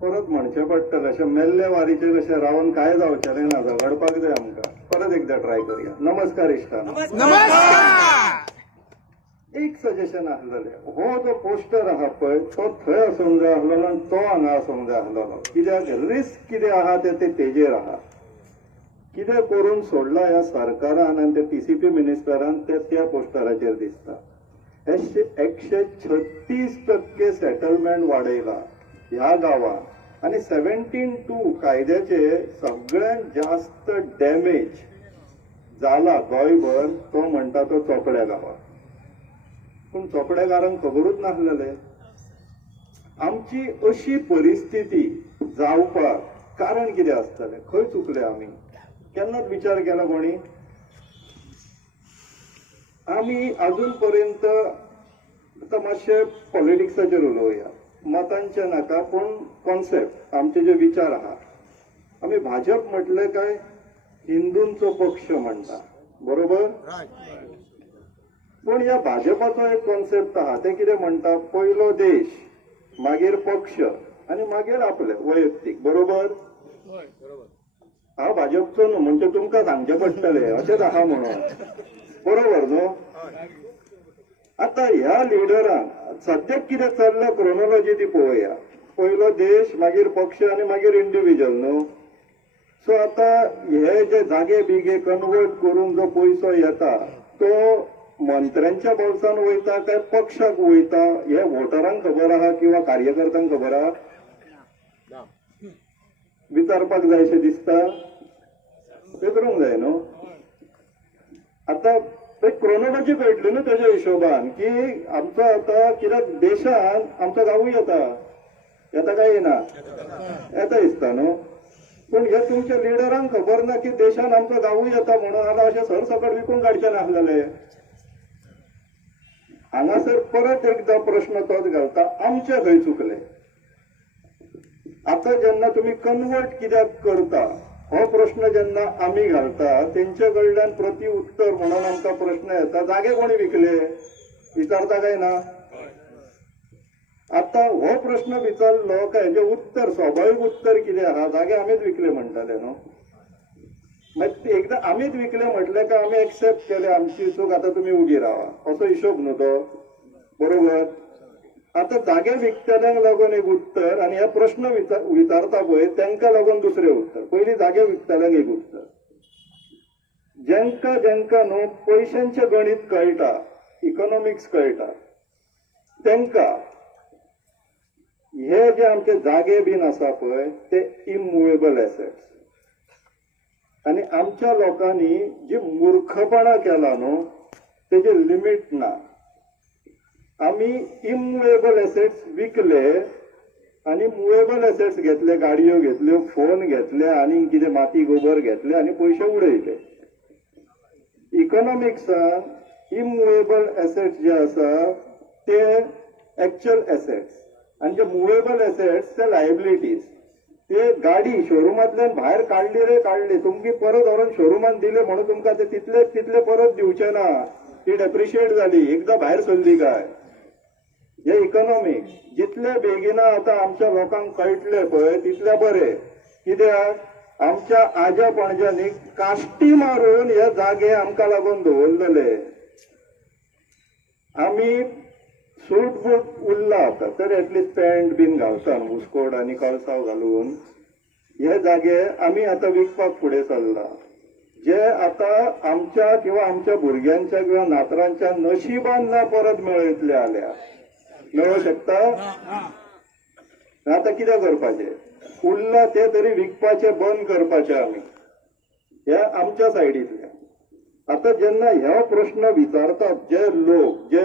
परत म्हणचे पडटले अशें मेल्ले वारीचे कशें रावन काय जावचें ना, झगडपाक जाय आमकां. परत एकदा ट्राय करूया. नमस्कार इश्टानो. एक सजेशन आसलेलें, हो जो पोस्टर आहा पळय तो थंय आसूंक जाय आसलेलो आनी तो हांगा आसूंक जाय आसलेलो. कित्याक रिस्क कितें आहा ते तेजेर आहा. कितें करून सोडला ह्या सरकारान आनी ते TCP मिनिस्टरान ते त्या पोस्टराचेर दिसता. 136% सेटलमेंट वाडयला ह्या गांवांत आनी 17(2) कायद्याचे सगळ्यात जास्त डॅमेज जाला गोंयभर तो म्हणटा तो चोपड्या गांवांत. पूण चोपडेकारांक खबरूच नासलेले. आमची अशी परिस्थिती जावपाक कारण कितें आसतलें? खंय चुकले आमी? केन्नाच विचार केला कोणी? आमी अजून पर्यंत आता मातशे पॉलिटिक्साचेर उलोवया. मतांचे नाका पूण कॉन्सेप्ट आमचे जे विचार आहा. आमी भाजप म्हटले काय हिंदूंचो पक्ष म्हणटा, बरोबर? पण या भाजपाचो एक कॉन्सेप्ट आहा. ते कितें म्हणटा? पयलो देश, मागीर पक्ष आनी मागीर आपले वैयक्तीक, बरोबर? हांव भाजपचो न्हू म्हणजे तुमकां सांगचे पडटले अशेंच आहा म्हणून, बरोबर न्हू? आता ह्या लिडरान सद्याक कितें चल्ला क्रोनॉलॉजी ती पळोवया. पयलो देश, मागीर पक्ष आनी मागीर इंडिव्हिज्युअल न्हू. सो आता हे जे जागे बिगे कन्वर्ट करून जो पयसो येता तो मंत्र्यांच्या बोल्सान वयता काय पक्षाक वयता हे वोटरांक खबर आहा किंवा कार्यकर्त्यांक खबर आहा? विचारपाक जाय अशें दिसता. विचारूंक जाय न्हू. आता क्रोनॉलॉजी कळटली न्हू तेज्या हिशोबान की आमचो आता कित्याक देशान आमचो गांवूय येता काय येना? येता दिसता न्हू. पूण हे तुमच्या लिडरांक खबर ना की देशान आमचो गांवूय येता म्हणून आतां अशें सरसकट विकून काडचे नासलेले. हांगासर परत एकदा प्रश्न तोच घालता, आमचे खंय चुकले? आता जेन्ना तुम्ही कन्वर्ट कित्याक करता हो प्रश्न जेन्ना आमी घालता तेंचे कडल्यान प्रति उत्तर म्हणून आमकां प्रश्न येता, जागे कोणी विकले? विचारता काय ना? आता हो प्रश्न विचारलो काय हेजे उत्तर, स्वाभाविक उत्तर कितें आहा? जागे आमीच विकले म्हणटाले न्हू. मागीर एकदा आमीच विकले म्हटले का आमी एक्सेप्ट केले आमची चूक, आता तुम्ही उगी रावा असो हिशोब न्हू तो, बरोबर? आता जागे विकतल्यांक लागून एक उत्तर आणि हे प्रश्न विचारता पळय तांकां लागून दुसरे उत्तर. पयलीं जागे विकतल्यांक एक उत्तर. जेंका न्हू पयशांचे गणित कळटा, इकॉनॉमिक्स कळटा, तांकां हे जे आमचे जागे बीन आसा पळय ते इममुवेबल एसेट्स. आणि आमच्या लोकांनी जी मूर्खपणा केला न्हू तेजे लिमिट ना. आमी इममुवेबल एसेट्स विकले आणि मुवेबल एसेट्स घेतले, गाडयो घेतल्यो, फोन घेतले आणि कितें माती गोबर घेतले आणि पैसे उडयले. इकॉनॉमिक्सान इममुवेबल एसेट्स जे आसा ते एक्च्युअल एसेट्स आणि जे मुवेबल एसेट्स ते लायबिलिटीज. ते गाडी शोरूमांतल्यान भायर काडली रे काडली, तुमकी परत व्हरून शोरूमान दिले म्हणून तुमकां ते तितले परत दिवचे ना. ती डेप्रिशिएट जाली एकदा भायर सरली काय. हे इकॉनॉमिक्स जितले बेगिना आता आमच्या लोकांक कळटले पळय तितले बरे. कित्याक आमच्या आज्या पणज्यांनी काश्टी मारून हे जागे आमकां लागून दवरलेले. आमी सूट बूट उरला आता तर एटलिस्ट पॅन्ट बीन घालता मुस्कोट आणि कळसाव घालून. हे जागे आमी आता विकपाक फुडें सरला. जे आता आमच्या किंवा आमच्या भुरग्यांच्या किंवा नातरांच्या नशिबान ना परत मेळयतले आल्या. मेळूं शकता? आता कितें करपाचें? उरला ते तरी विकपाचे बंद करपाचे आमी. हे आमच्या सायडींतल्यान. आता जेन्ना ह्यो प्रश्न विचारतात जे लोक, जे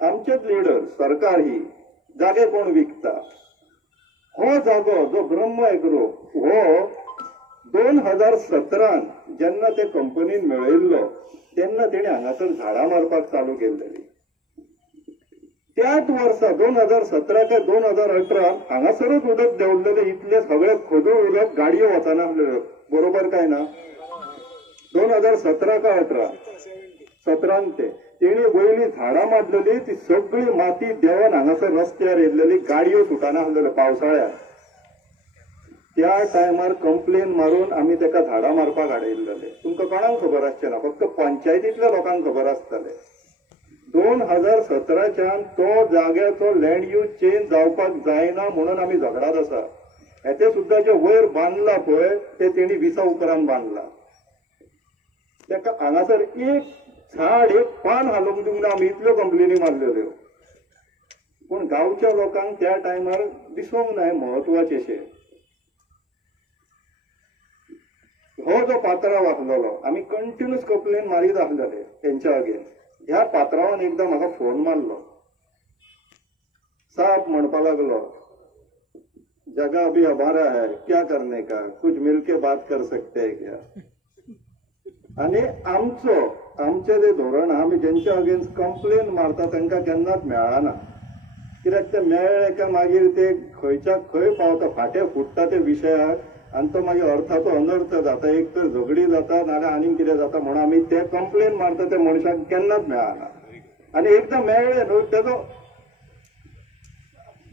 आमचेच लिडर, सरकार ही जागे कोण विकता? हो जागो जो ब्रह्म एग्रो हो 2017 जेन्ना ते कंपनीन मेळयल्लो तेन्ना तेणे हांगासर झाडां मारपाक चालू केल्लेली. त्याच वर्सा 2017 काय 2018 हांगासरच उदक देंवल्लेले इतले सगळे खदूळ उदक गाडयो वचना, बरोबर काय ना? 2017 का 18 17 ते तेणी वयली झाडां मारलेली ती सगळी माती देवन हांगासर रस्त्यार येयलेली गाडयो सुटाना आसलेल्यो पावसाळ्यात. त्या टायमार कंप्लेन मारून आमी ताका झाडां मारपाक हाडयल्ले. तुमकां कोणाक खबर आसचें ना, फक्त पंचायतींतल्या लोकांक खबर आसतलें. 2017च्यान तो जाग्याचो लँड यूज चेंज जावपाक जायना म्हणून आमी झगडात आसा. हेते सुद्दां जे वयर बांदला पळय ते तेणी 20 उपरांत बांदला. ताका हांगासर एक झाड एक पान हालोवंक दिवंक ना. आमी इतल्यो कंप्लेनी मारलेल्यो, पूण गांवच्या लोकांक त्या टायमार दिसूंक ना म्हत्वाचेशें. हो जो पात्रांव आसलेलो आमी कंटिन्यूस कंप्लेन मारीत आसलेले तेंच्या अगेन्स्ट. ह्या पात्रांवान एकदां म्हाका फोन मारलो. साप म्हणपा लागलो, जगह अभी हमारा है, क्या करने का, कुछ मिलके बात कर सकते हैं क्या. आणि आमचे जे धोरण आमी जेंच्या अगेन्स्ट कंप्लेन मारता तांकां केन्नाच मेळना. कित्याक ते मेळ्ळे काय मागीर ते खंयच्या खंय पावता, फाटे फुटता ते विशयाक आनी तो मागीर अर्थाचो अनर्थ जाता. एक तर झगडी जाता नाल्यार आनीक कितें जाता म्हणून आमी ते कंप्लेन मारता ते मनशाक केन्नाच मेळना. आनी एकदां मेळ्ळे न्हू तेजो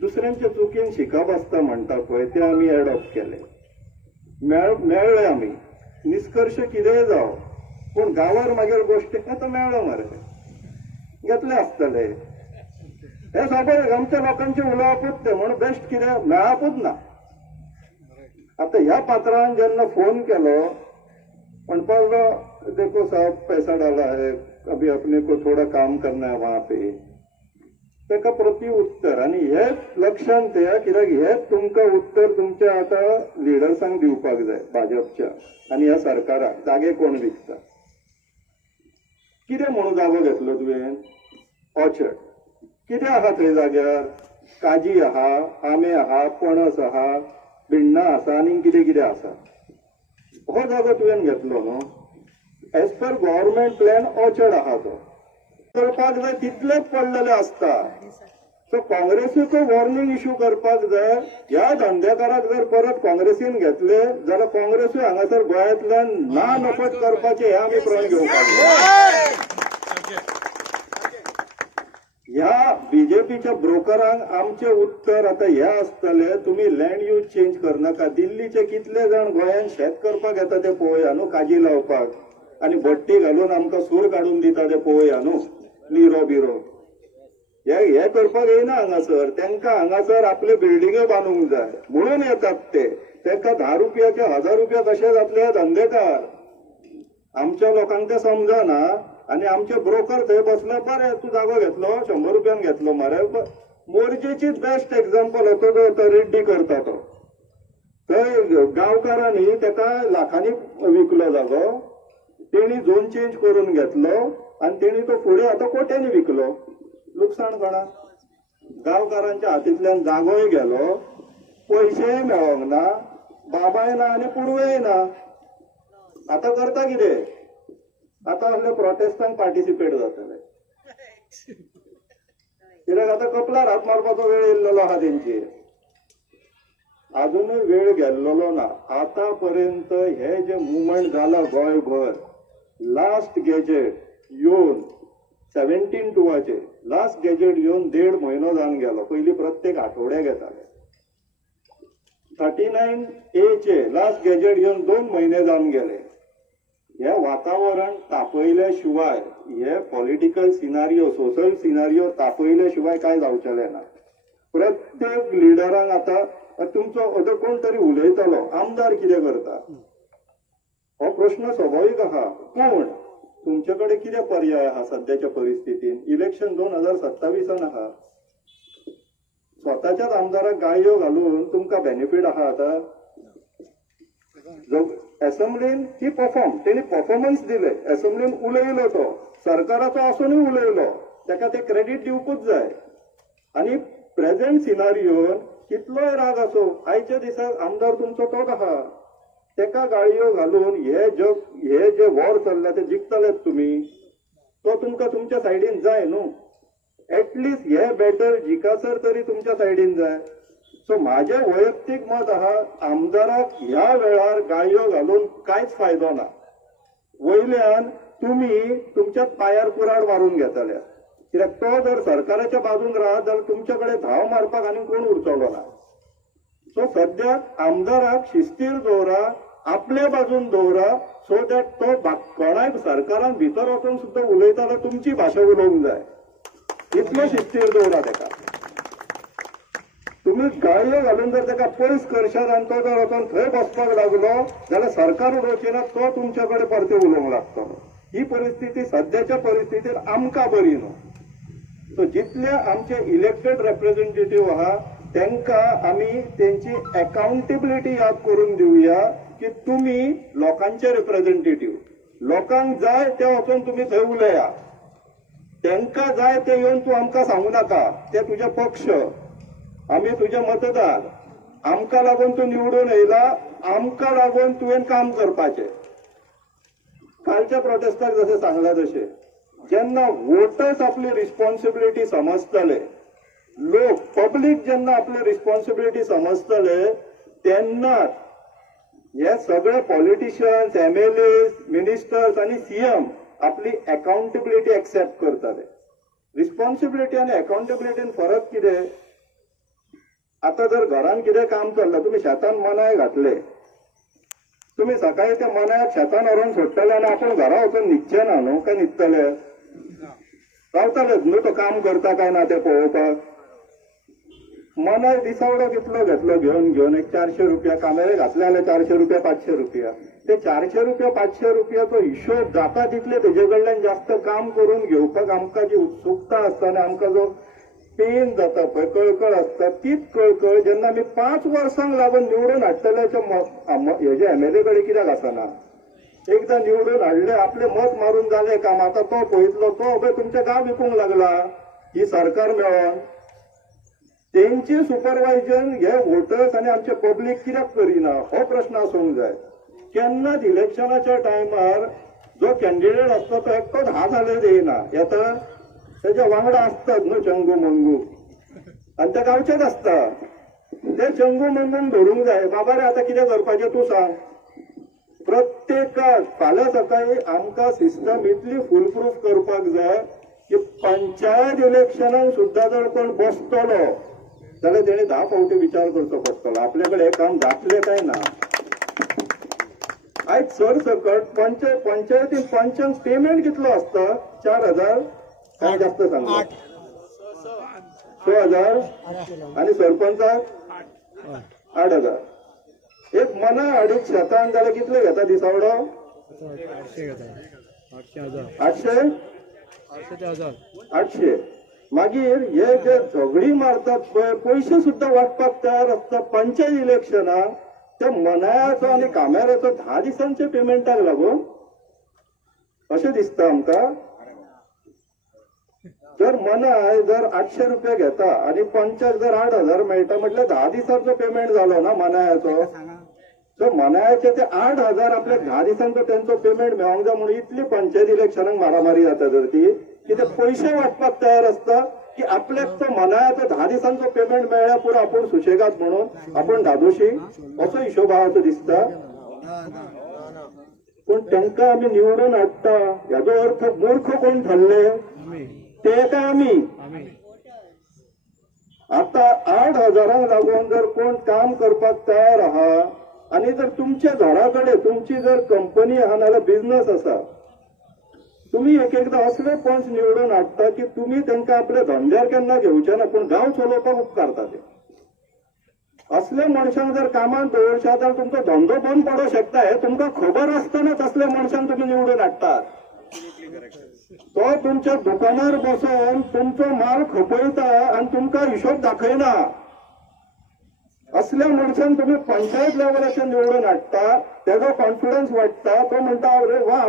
दुसऱ्यांच्या चुकीन शिकप आसता म्हणटा पळय ते आमी एडॉप्ट केले. मेळ्ळे आमी, निष्कर्श कितेंय जावं, पूण गांवार मागीर गोश्टी आतां मेळ्ळो मरे घेतले आसतले. हे स्वाभाविक आमच्या लोकांचे उलोवपूच ते म्हणून बेस्ट कितें मेळपूच ना. आता ह्या पात्रान जेन्ना फोन केलो म्हणपा लागलो, देखो साहब पैसा डाला है, अभी अपने को थोड़ा काम करना है वहां पे. ताका प्रति उत्तर आनी हेच लक्षांत ठेया, कित्याक हेच तुमकां उत्तर तुमच्या आता लिडर्सांक दिवपाक जाय भाजपच्या आनी ह्या सरकाराक. जागे कोण विकता, कितें म्हणून जागो घेतलो तुवें? ऑर्चर्ड. कितें आहा थंय जाग्यार? काजी आहा, आंबे आहा, पणस आहा, भिण्णां आसा आनी कितें कितें आसा. हो जागो तुवें घेतलो न्हू. As per government plan orchard आहा तो करपाक जाय तितलेच पडलेले आसता. सो काँग्रेसीचो वॉर्निंग इश्यू करपाक जाय. ह्या धंदेकाराक जर परत काँग्रेसीन घेतले जाल्यार काँग्रेसूय हांगासर गोंयांतल्यान ना नफट करपाचे हे आमी प्रण घेवपाक. ह्या बीजेपीच्या ब्रोकरांक आमचे उत्तर आता हे आसतले, तुम्ही लँड यूज चेंज करनाका. दिल्लीचे कितले जाण गोंयांत शेत करपाक येता ते पळोवया न्हू, काजी लावपाक, आनी भट्टी घालून आमकां सूर काडून दिता ते पळोवया न्हू, लिरो बिरो. हे करपाक येना हांगासर. तांकां हांगासर आपले बिल्डिंगे बांदूंक जाय म्हणून येतात ते. तांकां 10 रुपयाचे 1000 रुपया कशे जातले हे धंदेकार. आमच्या लोकांक ते समजना आनी आमचे ब्रोकर थंय बसले, बरें तूं जागो घेतलो 100 रुपयान घेतलो मरे. मोरजेचीच बेस्ट एक्झाम्पल होतो तो रेड्डी करता तो. थंय गांवकारांनी ताका लाखांनी विकलो जागो. तेणी झोन चेंज करून घेतलो आनी तेणी तो फुडें आतां कोट्यांनी विकलो. लुकसाण कोणा? गांवकारांच्या हातींतल्यान जागोय गेलो, पयशेय मेळोंक ना, बाबाय ना आनी पुडवेय ना. आतां करता कितें? आतां असले प्रोटेस्टांक पार्टिसिपेट जातले. कित्याक आतां कपलार हात मारपाचो वेळ येयल्लो आहा तेंचेर. अजूनय वेळ गेल्लो ना. आतां पर्यंत हे जे मुवमेंट जाला गोंयभर, लास्ट गॅजेट येवन 17/2 लास्ट गॅजेट येवन 1.5 म्हयनो जावन गेलो. पयलीं प्रत्येक आठवड्याक येताले. 39A लास्ट गॅजेट येवन 2 म्हयने जावन गेले. हे वातावरण तापयल्या शिवाय, हे पॉलिटिकल सिनारियो, सोशल सिनारियो तापयल्या शिवाय काय जावचेले ना. प्रत्येक लिडरांक आता तुमचो अदर कोण तरी उलयतलो, आमदार कितें करता हो प्रश्न स्वाभाविक आहा. पूण तुमचे कडेन कितें पर्याय आहा सध्याच्या परिस्थितीन? इलेक्शन 2027 आहा. स्वताच्याच आमदाराक गाळयो घालून तुमकां बेनिफीट आहा. आता असेंब्लीन ही परफॉर्म, तेणी परफॉर्मन्स दिले, असेंब्लीन उलयलो, तो सरकाराचो आसूनय उलयलो, ताका ते क्रेडीट दिवपूच जाय. आनी प्रेझेंट सिनारियोन कितलोय राग आसो, आयच्या दिसाक आमदार तुमचो तोच आहा. ताका गाळयो घालून हे जे वॉर चल्ला ते जिखतलेच तुमी. तो तुमकां तुमच्या सायडीन जाय न्हू. एटलिस्ट हे बॅटल जिकासर तरी तुमच्या सायडीन जाय. सो माझे वैयक्तीक मत आहा, आमदाराक ह्या वेळार गाळयो घालून कांयच फायदो ना. वयल्यान तुम्ही तुमच्याच पायार कुराड मारून घेतले, कित्याक तो जर सरकाराच्या बाजून राहत जाल्यार तुमच्याकडे धाव मारपाक आनी कोण उरचलो ना. सो सद्याक आमदाराक शिस्तीर दवरा, आपल्या बाजून दवरा, सो दॅट तो कोणाय सरकारान भितर वचून सुद्दां उलयता जाल्यार तुमची भाशा उलोवंक जाय, इतलो शिस्तीर दवरा तेका. तुम्ही गाळयो घालून जर तेका पयस करशात आनी तो जर वचून थंय बसपाक लागलो जाल्यार सरकार उडोवची ना, तो तुमच्याकडे परते उलोवंक लागतलो. ही परिस्थिती सध्याच्या परिस्थितीत आमकां बरी न्हू. सो जितले आमचे इलेक्टेड रिप्रेझेंटेटिव्ह आहा त्यांका आम्ही त्यांची अकाउंटेबिलिटी याद करून दिवया की तुम्ही लोकांचे रिप्रेझेंटेटिव्ह, लोकांक जाय ते वचून तुम्ही थंय उलया, त्यांका जाय ते येऊन तू आमकां सांगू नाका, ते तुझे पक्ष, आम्ही तुझे मतदार, आमकां लागून तू निवडून येयला, आमकां लागून तुवें काम करपाचें. कालच्या प्रोटेस्टाक जसे सांगला तशें जेन्ना वोटर्स आपली रिस्पॉन्सिबिलिटी समजतले, लोक पब्लिक जेन्ना आपली रिस्पॉन्सिबिलिटी समजतले, तेन्नाच हे सगळे पॉलिटिशियन्स, MLA, मिनिस्टर्स आणि CM आपली अकाउंटेबिलिटी एक्सेप्ट करतले. रिस्पॉन्सिबिलिटी आणि अकाउंटेबिलिटीन फरक कितें? आता जर घरान कितें काम चल्लां, तुम्ही शेतान मनाय घातले, तुम्ही सकाळी त्या मनाक शेतान व्हरून सोडटले आनी आपण घरा वचून न्हिदचे ना न्हू, काय न्हिदतले? रावतलेच न्हू तो काम करता काय ना ते पळोवपाक. मनाय दिसावडो कितलो घेतलो घेवन एक 400 रुपया, कामेरे घातले जाल्यार 400 रुपया 500 रुपया. ते 400 रुपया 500 रुपयाचो हिशोब जाता तितले तेजे कडल्यान जास्त काम करून घेवपाक आमकां जी उत्सुकता आसता आनी आमकां जो पेन जाता पळय, कळकळ आसता, तीच कळकळ जेन्ना आमी 5 वर्सांक लागून निवडून हाडटल्याच्या हेजे MLA कडे कित्याक आसना? एकदां निवडून हाडले, आपले मत मारून जाले काम, आता तो पळयतलो, तो पळय तुमचे गांव विकूंक लागला ही सरकार मेळोन. तेंची सुपरवायजन हे वोटर्स आणि आमचे पब्लिक कित्याक करिना हो प्रश्न आसूंक जाय. केन्नाच इलेक्शनाच्या टायमार जो कॅन्डिडेट आसता तो एकटो 10,000 देयना, येता त्याच्या वांगडा असतात न्हू चंगू मंगू, आणि ते गावचेच असता. ते चंगू मंगूंक धरूंक जाय. बाबा रे आता कितें करपाचें तूं सांग. प्रत्येकाक फाल्यां सकाळी आमकां सिस्टम इतली फुलप्रूफ करपाक जाय की पंचायत इलेक्शनाक सुद्दां जर कोण बसतलो जाल्यार तेणे 10 फावटी विचार करचो पडटलो आपल्याकडे हे काम जातले काय ना. आयज सरसकट पंचायतीन पंचांक पेमेंट कितलो आसता? 4,000 काय जास्त सांगता? 6,000 आणि सरपंचाक 8,000. एक मना अडीच शेतान जाल्यार कितले घेता दिसावडो? 800. मागीर हे जे झगडी मारतात पळय, पयशे सुद्धा वाटपाक तयार आसता पंचायत इलेक्शनाक, त्या मनायाचो आणि कामेऱ्याचो 10 दिसांचे पेमेंटाक लागून अशें दिसता आमकां. जर मनाय जर 800 रुपया घेता आणि पंचाक जर 8,000 मेळटा म्हटल्यार 10 दिसांचो पेमेंट जालो ना मनायाचो. तर मनायाचे ते 8,000 आपल्या 10 दिसांचो त्यांचो पेमेंट मेळोंक जाय म्हणून इतली पंचायत इलेक्शनाक मारामारी जाता. जर ती कितें पयशे वाटपाक तयार आसता की आपल्याक तो मनायाचो 10 दिसांचो पेमेंट मेळ्ळ्या पुरो आपूण सुशेगाद म्हणून आपण दादोशी असो हिशोब आहा असो दिसता. पण तांकां आमी निवडून हाडटा हेजो अर्थ मूर्ख कोण ठरले ते काय आमी. आता 8,000 लागून जर कोण काम करपाक तयार आहा आणि जर तुमच्या घराकडे तुमची जर कंपनी आहा नाल्यार बिझनेस आसा, तुम्ही एकदा असले पंच निवडून हाडटा की तुम्ही तांकां आपल्या धंद्यार केन्ना घेवचे ना पण गांव चलोवपाक उपकारता. ते असल्या मनशांक जर कामाक दवरशात जाल्यार तुमचो धंदो बंद पडूंक शकता. हे तुमकां खबर आसतनाच असल्या मनशांक तुम्ही निवडून हाडटात. तो तुमच्या दुकानार बसून तुमचो माल खपयता आणि तुमकां हिशोब दाखयना. असल्या मनशांक तुम्ही पंचायत लेवलाचेर निवडून हाडटा, तेजो कॉन्फिडन्स वाडटा. तो म्हणटा अरे वा